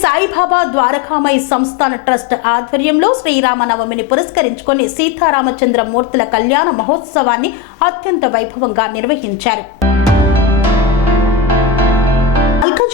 Saibaba ద్వారకామయ సంస్థాన trust ఆధ్వర్యంలో శ్రీరామనవమిని పురస్కరించుకొని సీతారామచంద్ర మూర్తుల కళ్యాణ మహోత్సవాన్ని అత్యంత వైభవంగా నిర్వహించారు.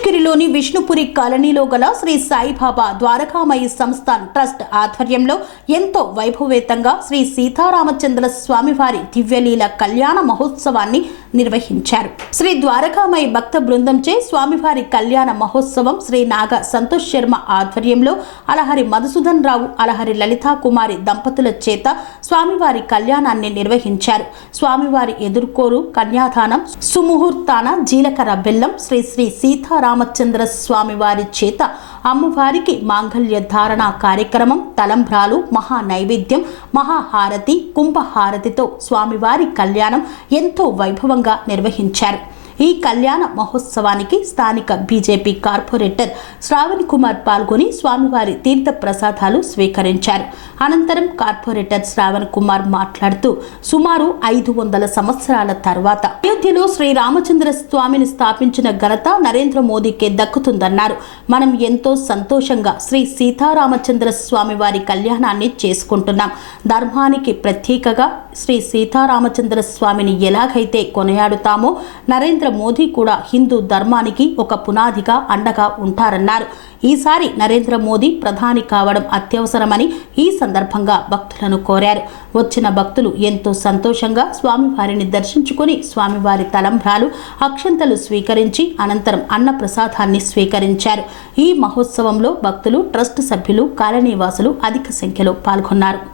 మల్కాజ్గిరిలోని విష్ణుపురి కాలనీలో గల శ్రీ సాయిబాబా ద్వారకామయి సంస్థాన్ ట్రస్ట్ ఆధ్వర్యంలో ఎంతో వైభవేతంగా శ్రీ సీతారామచంద్ర స్వామివారి దివ్యలీల కళ్యాణ మహోత్సవాన్ని నిర్వహించారు. శ్రీ ద్వారకామయి భక్త బృందంచే స్వామివారి కళ్యాణ మహోత్సవం శ్రీ నాగ సంతోష్ శర్మ ఆధ్వర్యంలో అలహరి మధుసూదన్ రావు అలహరి లలితా కుమారి దంపతుల చేత స్వామివారి కళ్యాణాన్ని నిర్వహించారు. స్వామివారి ఎదుర్కోరు కన్యాదానం సుముహూర్తాన జీలకర్ర బెల్లం శ్రీ శ్రీ సీతారామ రామచంద్ర స్వామి వారి చేత అమ్మవారికి మాంగళ్య ధారణ కార్యక్రమం తలంబ్రాలు మహా నైవేద్యం మహాహారతి కుంభహారతితో స్వామివారి కళ్యాణం ఎంతో వైభవంగా నిర్వహించారు. ఈ కళ్యాణ మహోత్సవానికి స్థానిక బీజేపీ కార్పొరేటర్ శ్రావణ్ కుమార్ పాల్గొని స్వామివారి తీర్థ ప్రసాదాలు స్వీకరించారు. అనంతరం కార్పొరేటర్ శ్రావణ్ కుమార్ మాట్లాడుతూ సుమారు ఐదు వందల సంవత్సరాల తర్వాత అయోధ్యలో శ్రీరామచంద్ర స్వామిని స్థాపించిన ఘనత నరేంద్ర మోదీకే దక్కుతుందన్నారు. మనం ఎంతో సంతోషంగా శ్రీ సీతారామచంద్ర స్వామి వారి కళ్యాణాన్ని చేసుకుంటున్నాం. ధర్మానికి ప్రత్యేకగా శ్రీ సీతారామచంద్ర స్వామిని ఎలాగైతే కొనియాడుతామో నరేంద్ర మోదీ కూడా హిందూ ధర్మానికి ఒక పునాదిగా అండగా ఉంటారన్నారు. ఈసారి నరేంద్ర మోదీ ప్రధాని కావడం అత్యవసరమని ఈ సందర్భంగా భక్తులను కోరారు. వచ్చిన భక్తులు ఎంతో సంతోషంగా స్వామివారిని దర్శించుకుని స్వామివారి తలంబ్రాలు అక్షంతలు స్వీకరించి అనంతరం అన్నప్రసాదాన్ని స్వీకరించారు. ఈ మహోత్సవంలో భక్తులు ట్రస్ట్ సభ్యులు కాలనీవాసులు అధిక సంఖ్యలో పాల్గొన్నారు.